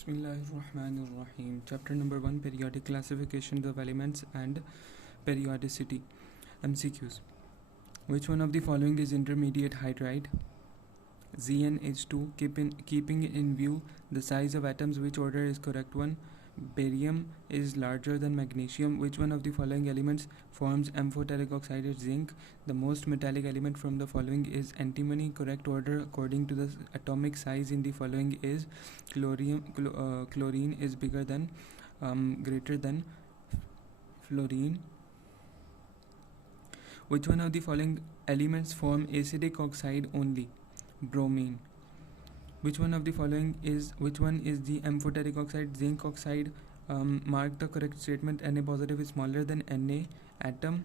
Bismillahirrahmanirrahim. Chapter number 1, Periodic Classifications of Elements and Periodicity. MCQs. Which one of the following is intermediate hydride? ZnH2. Keeping in view the size of atoms, which order is correct one? Barium is larger than magnesium. Which one of the following elements forms amphoteric oxide is zinc? The most metallic element from the following is antimony. Correct order according to the atomic size in the following is chlorine is bigger than greater than fluorine. Which one of the following elements form acidic oxide only? Bromine. Which one is the amphoteric oxide? Zinc oxide. Mark the correct statement. Na positive is smaller than Na atom.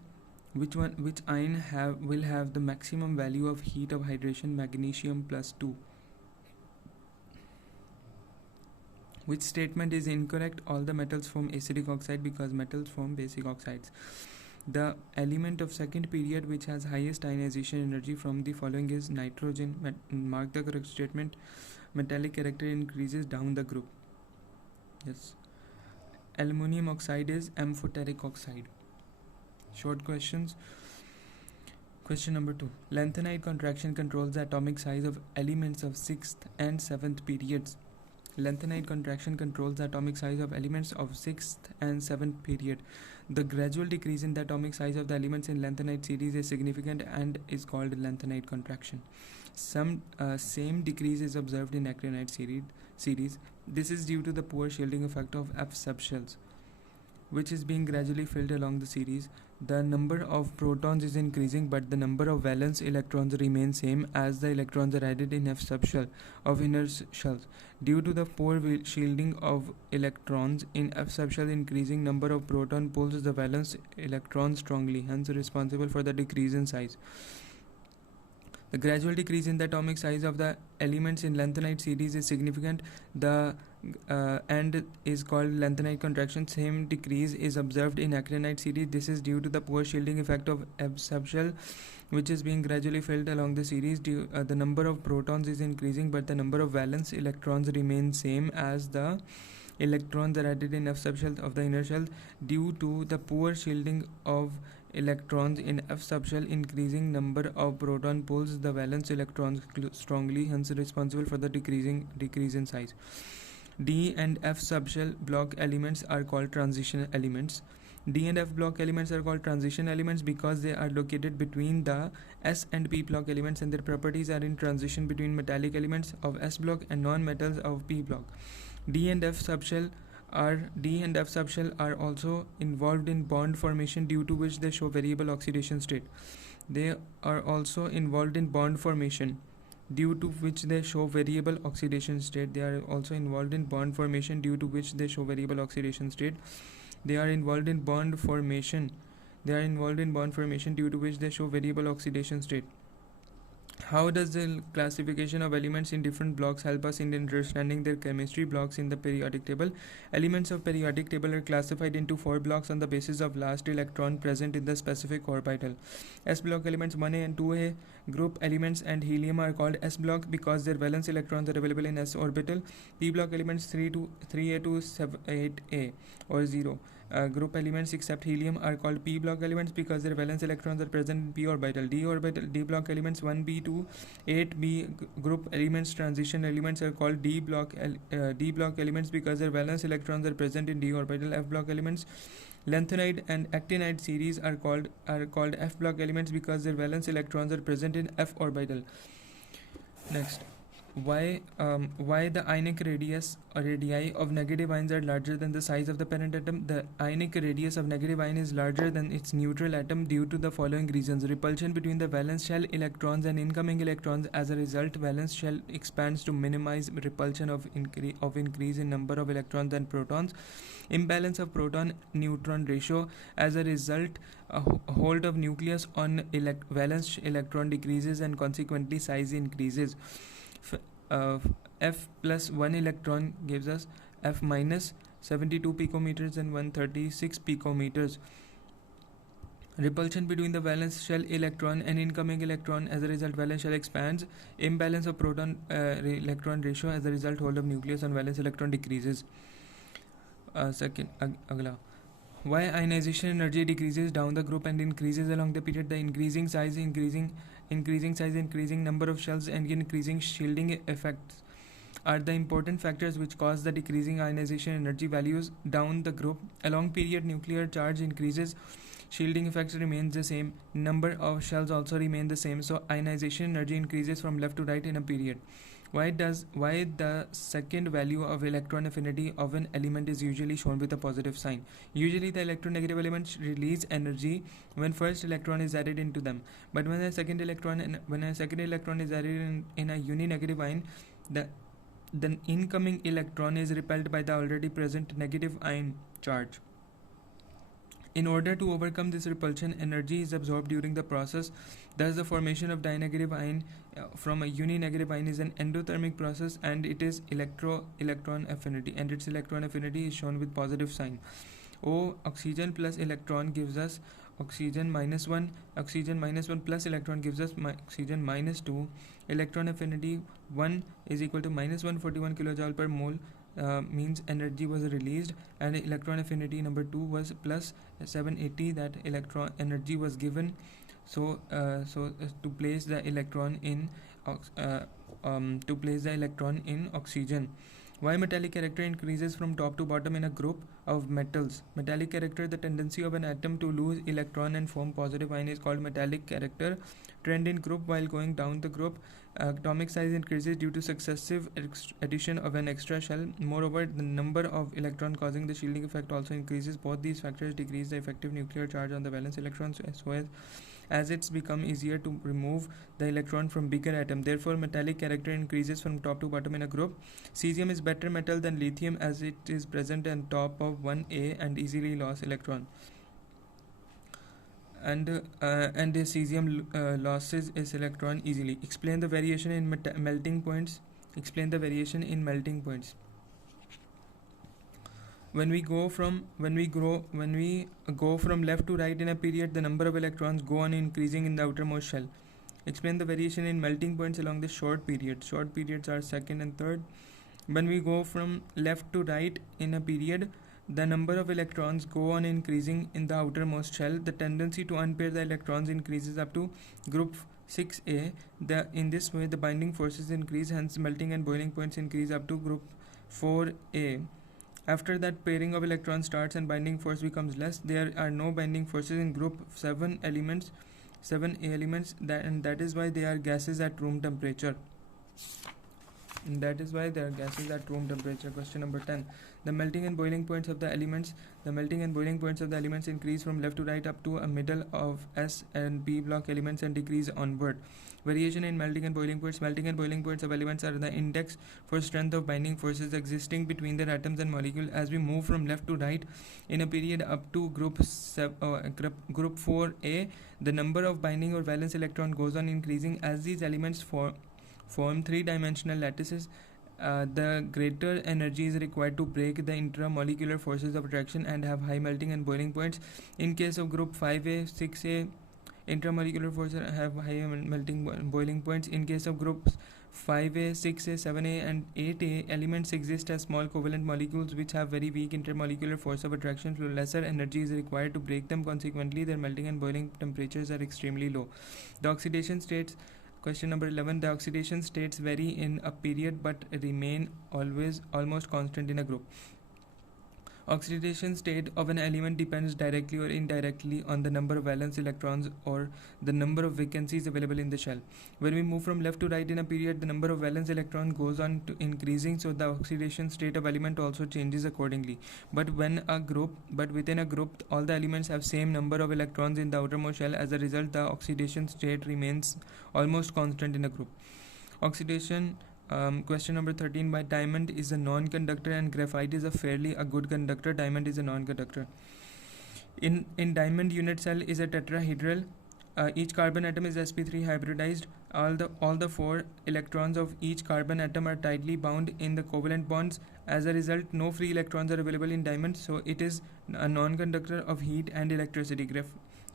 Which ion will have the maximum value of heat of hydration? Magnesium plus 2. Which statement is incorrect? All the metals form acidic oxide because metals form basic oxides. The element of second period which has highest ionization energy from the following is nitrogen. Mark the correct statement. Metallic character increases down the group. Yes. Aluminium oxide is amphoteric oxide. Short questions. Question number 2. Lanthanide contraction controls the atomic size of elements of 6th and 7th periods. Lanthanide contraction controls the atomic size of elements of 6th and 7th period. The gradual decrease in the atomic size of the elements in lanthanide series is significant and is called lanthanide contraction. Same decrease is observed in actinide series. This is due to the poor shielding effect of F subshells, which is being gradually filled along the series. The number of protons is increasing, but the number of valence electrons remain same as the electrons are added in F subshell of inner shells. Due to the poor shielding of electrons in F subshell, increasing number of proton pulls the valence electrons strongly, hence responsible for the decrease in size. The gradual decrease in the atomic size of the elements in lanthanide series is significant. And is called lanthanide contraction. Same decrease is observed in actinide series. This is due to the poor shielding effect of F subshell, which is being gradually filled along the series. The number of protons is increasing, but the number of valence electrons remain same as the electrons are added in F subshell of the inner shell. Due to the poor shielding of electrons in F subshell, increasing number of proton pulls the valence electrons strongly, hence responsible for the decrease in size. D and F subshell block elements are called transition elements. D and F block elements are called transition elements because they are located between the S and P block elements, and their properties are in transition between metallic elements of S block and non-metals of P block. D and F subshell are also involved in bond formation, due to which they show variable oxidation state. They are also involved in bond formation due to which they show variable oxidation state. They are also involved in bond formation due to which they show variable oxidation state. They are involved in bond formation due to which they show variable oxidation state. How does the classification of elements in different blocks help us in understanding their chemistry? Blocks in the periodic table. Elements of periodic table are classified into 4 blocks on the basis of last electron present in the specific orbital. S block elements 1a and 2a group elements and helium are called S block because their valence electrons are available in S orbital. P block elements 3a to 8a or 0 group elements except helium are called P block elements because their valence electrons are present in P orbital. D block elements 1b to 8b group elements transition elements are called D block elements because their valence electrons are present in D orbital. F block elements lanthanide and actinide series are called F block elements because their valence electrons are present in F orbital. Next, why the ionic radii of negative ions are larger than the size of the parent atom? The ionic radius of negative ion is larger than its neutral atom due to the following reasons: repulsion between the valence shell electrons and incoming electrons. As a result, valence shell expands to minimize repulsion of increase in number of electrons and protons. Imbalance of proton-neutron ratio. As a result, hold of nucleus on valence electron decreases and consequently size increases. F plus 1 electron gives us F minus 72 picometers and 136 picometers. Repulsion between the valence shell electron and incoming electron. As a result, valence shell expands. Imbalance of proton electron ratio. As a result, hold of nucleus on valence electron decreases. Agla. Why ionization energy decreases down the group and increases along the period? The increasing size, increasing number of shells, and increasing shielding effects are the important factors which cause the decreasing ionization energy values down the group. Along period, nuclear charge increases, shielding effects remains the same, number of shells also remain the same, so ionization energy increases from left to right in a period. Why the second value of electron affinity of an element is usually shown with a positive sign? Usually the electronegative elements release energy when first electron is added into them, but when a second electron is added in a uninegative ion, the incoming electron is repelled by the already present negative ion charge. In order to overcome this repulsion, energy is absorbed during the process. Thus, the formation of dinegative ion from a uninegative ion is an endothermic process, and it is electron affinity, and its electron affinity is shown with positive sign. Oxygen plus electron gives us oxygen minus 1. Oxygen minus 1 plus electron gives us oxygen minus 2. Electron affinity 1 is equal to minus 141 kilojoule per mole. Means energy was released, and electron affinity number 2 was plus 780, that electron energy was given. So to place the electron in oxygen. Why metallic character increases from top to bottom in a group of metals? Metallic character, the tendency of an atom to lose electron and form positive ion, is called metallic character. Trend in group: while going down the group, atomic size increases due to successive addition of an extra shell. Moreover, the number of electron causing the shielding effect also increases. Both these factors decrease the effective nuclear charge on the valence electrons, as it's become easier to remove the electron from bigger atom. Therefore, metallic character increases from top to bottom in a group. Cesium is better metal than lithium, as it is present on top of 1A and easily lost electron. And the cesium loses its electron easily. Explain the variation in melting points. When we go from left to right in a period, the number of electrons go on increasing in the outermost shell. Explain the variation in melting points along the short period. Short periods are second and third. When we go from left to right in a period, the number of electrons go on increasing in the outermost shell. The tendency to unpair the electrons increases up to group 6A. In this way, the binding forces increase, hence melting and boiling points increase up to group 4A. After that, pairing of electrons starts and binding force becomes less. There are no binding forces in group 7A elements, and that is why they are gases at room temperature. Question number 10. The melting and boiling points of the elements increase from left to right up to a middle of S and B block elements and decrease onward. Variation in melting and boiling points. Melting and boiling points of elements are the index for strength of binding forces existing between their atoms and molecules. As we move from left to right in a period up to group 4A, the number of binding or valence electron goes on increasing. As these elements form three-dimensional lattices, the greater energy is required to break the intramolecular forces of attraction and have high melting and boiling points. In case of group 5A, 6A, intramolecular forces have high melting and boiling points. In case of groups 5A, 6A, 7A and 8A, elements exist as small covalent molecules which have very weak intermolecular force of attraction, so lesser energy is required to break them. Consequently, their melting and boiling temperatures are extremely low. The oxidation states. Question number 11. The oxidation states vary in a period but remain almost constant in a group. Oxidation state of an element depends directly or indirectly on the number of valence electrons or the number of vacancies available in the shell. When we move from left to right in a period, the number of valence electrons goes on to increasing, so the oxidation state of element also changes accordingly. But within a group, all the elements have same number of electrons in the outermost shell. As a result, the oxidation state remains almost constant in a group. Oxidation. Question number 13. By diamond is a non-conductor and graphite is a good conductor. Diamond is a non-conductor. In diamond, unit cell is a tetrahedral. Each carbon atom is sp3 hybridized. All the 4 electrons of each carbon atom are tightly bound in the covalent bonds. As a result, no free electrons are available in diamond, so it is a non-conductor of heat and electricity.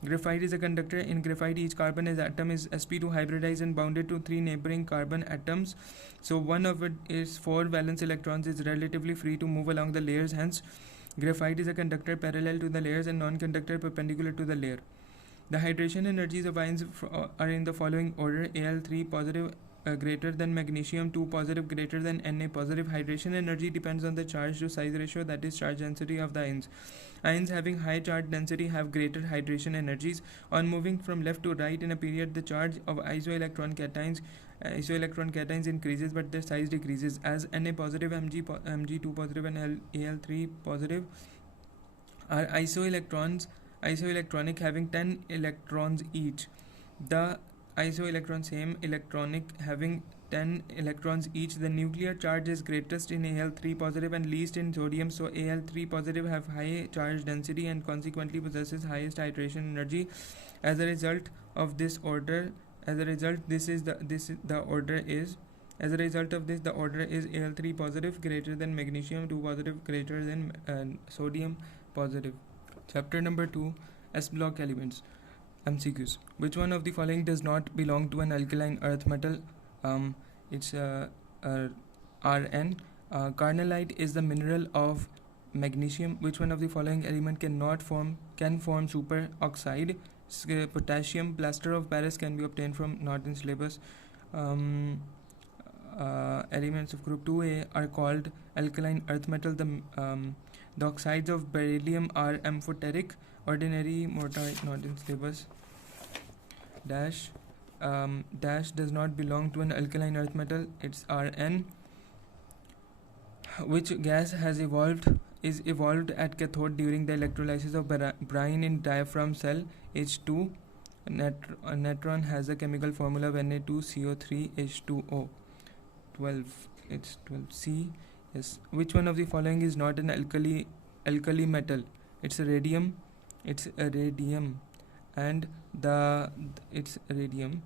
Graphite is a conductor. In graphite, each carbon atom is sp2 hybridized and bounded to 3 neighboring carbon atoms. So one of its 4 valence electrons is relatively free to move along the layers. Hence, graphite is a conductor parallel to the layers and non-conductor perpendicular to the layer. The hydration energies of ions are in the following order: Al3 positive greater than magnesium 2 positive greater than Na positive. Hydration energy depends on the charge to size ratio, that is charge density of the ions. Ions having high charge density have greater hydration energies. On moving from left to right in a period, the charge of isoelectron cations increases but their size decreases. As Na positive, Mg2 positive and Al3 positive are isoelectronic having 10 electrons each. The same electronic having 10 electrons each. The nuclear charge is greatest in Al3 positive and least in sodium, so Al3 positive have high charge density and consequently possesses highest hydration energy. As a result of this, the order is Al3 positive greater than magnesium, 2 positive greater than sodium positive. Chapter number 2, S block elements. MCQs. Which one of the following does not belong to an alkaline earth metal? It's Rn. Carnallite is the mineral of magnesium. Which one of the following element can form superoxide? Potassium. Plaster of Paris can be obtained from Northern syllabus. Elements of group 2A are called alkaline earth metal. The oxides of beryllium are amphoteric. Ordinary mortar, Northern syllabus. Dash does not belong to an alkaline earth metal. It's Rn. Which gas is evolved at cathode during the electrolysis of brine in diaphragm cell? H2. Natron has a chemical formula of Na2CO3H2O. 12. It's 12C. Yes. Which one of the following is not an alkali metal? It's radium. And it's radium.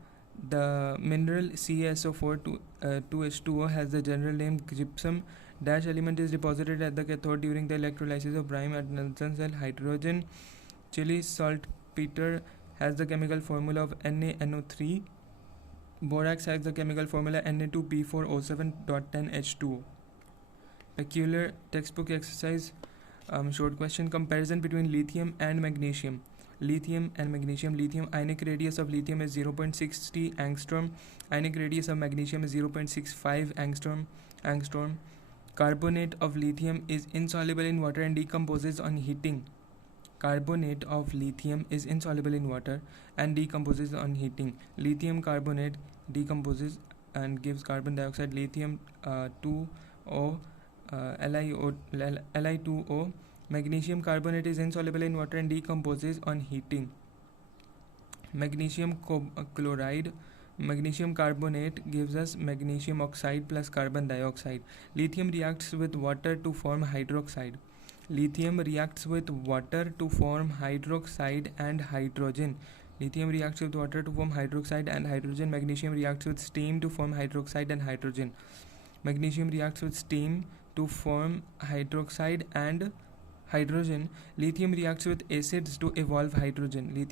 The mineral CaSO4 2H2O has the general name gypsum. Dash element is deposited at the cathode during the electrolysis of brine at Nelson cell. Hydrogen. Chili saltpeter has the chemical formula of NaNO3. Borax has the chemical formula Na2P4O7.10H2O. Peculiar textbook exercise. Short question. Comparison between lithium and magnesium. Lithium ionic radius of lithium is 0.60 angstrom. Ionic radius of magnesium is 0.65 angstrom. Carbonate of lithium is insoluble in water and decomposes on heating. Carbonate of lithium is insoluble in water and decomposes on heating. Lithium carbonate decomposes and gives carbon dioxide. Lithium 2O Li2O. Magnesium carbonate is insoluble in water and decomposes on heating. Magnesium chloride. Magnesium carbonate gives us magnesium oxide plus carbon dioxide. Lithium reacts with water to form hydroxide. Lithium reacts with water to form hydroxide and hydrogen. Lithium reacts with water to form hydroxide and hydrogen. Magnesium reacts with steam to form hydroxide and hydrogen. Magnesium reacts with steam to form hydroxide and hydrogen. Lithium reacts with acids to evolve hydrogen. Li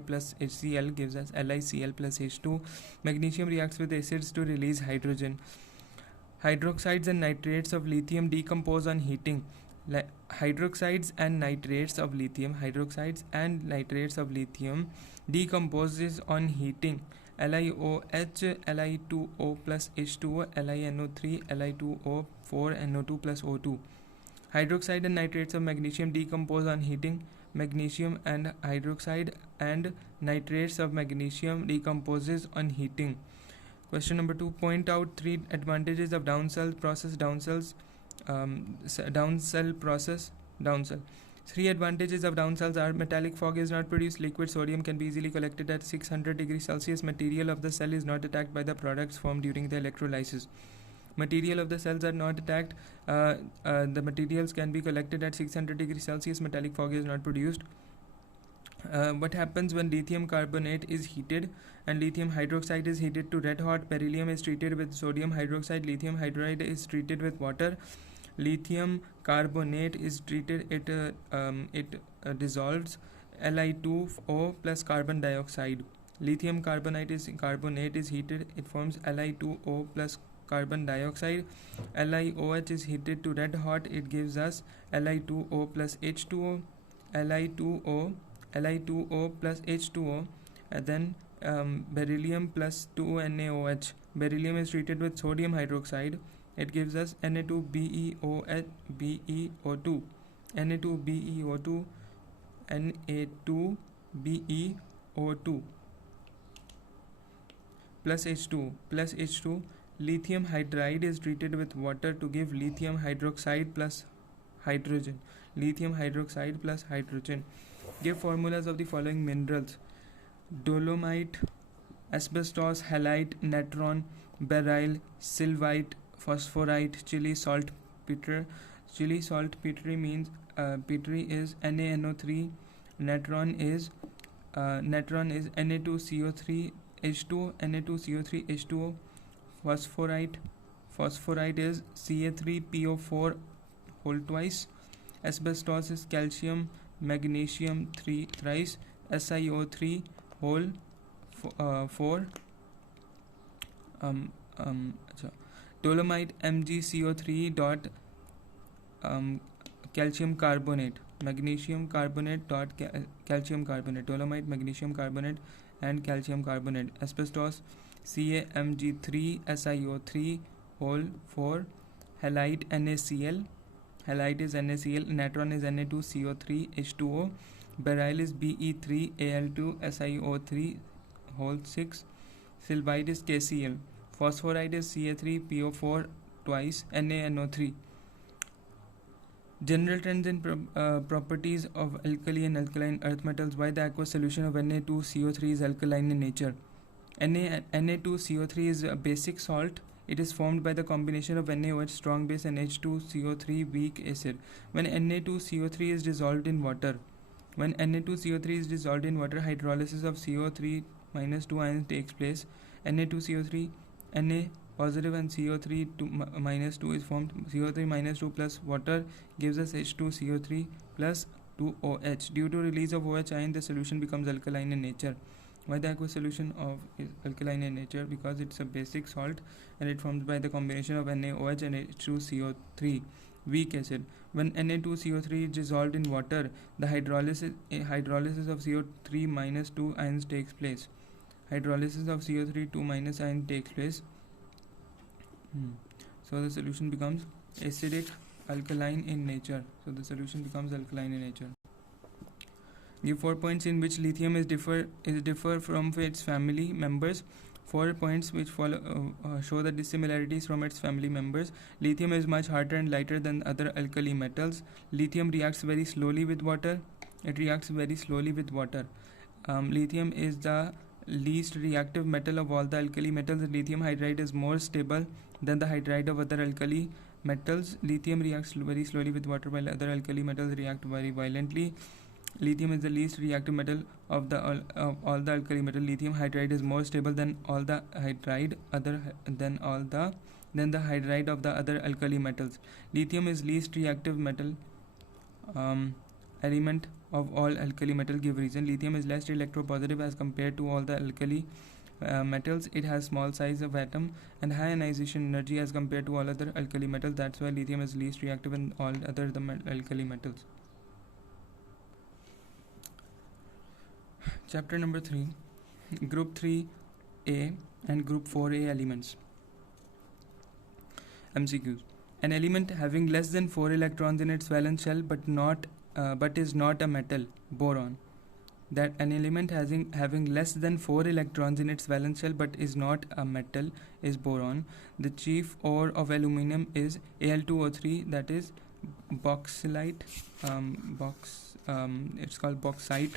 plus HCl gives us LiCl plus H2. Magnesium reacts with acids to release hydrogen. Hydroxides and nitrates of lithium decompose on heating. Hydroxides and nitrates of lithium decomposes on heating. LiOH, Li2O plus H2O, LiNO3, Li2O4, NO2 plus O2. Hydroxide and nitrates of magnesium decompose on heating. Magnesium and hydroxide and nitrates of magnesium decomposes on heating. Question number 2. Point out 3 advantages of downcell process. Downcell. 3 advantages of downcells are: metallic fog is not produced, liquid sodium can be easily collected at 600 degrees Celsius, material of the cell is not attacked by the products formed during the electrolysis. Material of the cells are not attacked, the materials can be collected at 600 degrees Celsius, metallic fog is not produced. What happens when lithium carbonate is heated and lithium hydroxide is heated to red hot? Beryllium is treated with sodium hydroxide, lithium hydride is treated with water. Lithium carbonate is treated, it dissolves Li2O plus carbon dioxide. Lithium carbonate is heated, it forms Li2O plus carbon dioxide. LiOH is heated to red hot, it gives us Li2O plus H2O. Li2O plus H2O, and then beryllium plus 2NaOH. Beryllium is treated with sodium hydroxide, it gives us Na2BeO2, Na2BeO2, Na2BeO2 plus H2. Lithium hydride is treated with water to give lithium hydroxide plus hydrogen. Give formulas of the following minerals: dolomite, asbestos, halite, natron, beryl, sylvite, phosphorite, Chile saltpeter. Chile saltpeter means petre is NaNO3, natron is Na2CO3 H2O, Na2CO3 H2O. Phosphorite is Ca3PO4 whole twice. Asbestos is calcium magnesium 3 thrice, SiO3 whole 4. Dolomite MgCO3 dot calcium carbonate, magnesium carbonate dot calcium carbonate, dolomite magnesium carbonate and calcium carbonate. Asbestos CaMg3 SiO3 whole 4. Halite NaCl, halite is NaCl. Natron is Na2CO3 H2O. Beryl is Be3Al2 SiO3 whole 6. Sylvite is KCl. Phosphorite is Ca3PO4 twice NaNO3. General trends and properties of alkali and alkaline earth metals. Why the aqueous solution of Na2CO3 is alkaline in nature? Na2CO3 is a basic salt. It is formed by the combination of NaOH strong base and H2CO3 weak acid. When Na2CO3 is dissolved in water, hydrolysis of CO3 minus 2 ions takes place. Na2CO3, Na positive and CO3 minus 2 is formed. CO3 minus 2 plus water gives us H2CO3 plus 2OH. Due to release of OH ion, the solution becomes alkaline in nature. Why the aqueous solution of is alkaline in nature? Because it's a basic salt and it formed by the combination of NaOH and H2CO3 weak acid. When Na2CO3 is dissolved in water, the hydrolysis of CO3 minus 2 ions takes place. Hydrolysis of CO3 2 minus ion takes place. So the solution becomes acidic alkaline in nature. Give 4 points in which lithium is differ from its family members. 4 points which follow show the dissimilarities from its family members. Lithium is much harder and lighter than other alkali metals. Lithium reacts very slowly with water. Lithium is the least reactive metal of all the alkali metals. Lithium hydride is more stable than the hydride of other alkali metals. Lithium reacts very slowly with water while other alkali metals react very violently. Lithium is the least reactive metal of all the alkali metal. Lithium hydride is more stable than all the hydride than the hydride of the other alkali metals. Lithium is least reactive metal element of all alkali metal. Give reason. Lithium is less electropositive as compared to all the alkali metals. It has small size of atom and high ionization energy as compared to all other alkali metals. That's why lithium is least reactive in all other alkali metals. Chapter number 3, Group 3A and Group 4A elements. MCQs. An element having less than 4 electrons in its valence shell but is not a metal, boron. That an element having less than 4 electrons in its valence shell but is not a metal is boron. The chief ore of aluminum is Al2O3, that is bauxite. It's called bauxite.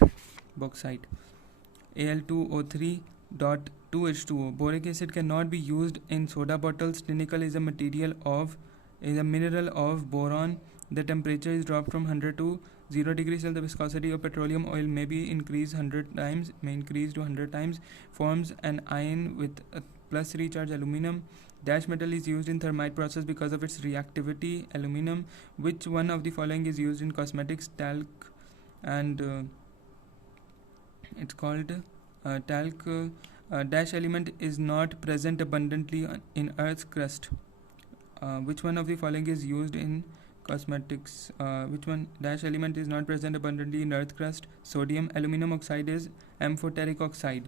Al2O3 dot 2H2O. Boric acid cannot be used in soda bottles. Tinical is a mineral of boron. The temperature is dropped from 100 to 0 degrees Celsius. The viscosity of petroleum oil may increase to 100 times. Forms an ion with a plus 3 charge aluminum. Dash metal is used in thermite process because of its reactivity. Aluminum. Which one of the following is used in cosmetics? Talc and it's called talc. Dash element is not present abundantly in Earth's crust. Which one of the following is used in cosmetics? Which one? Dash element is not present abundantly in Earth crust. Sodium. Aluminum oxide is amphoteric oxide.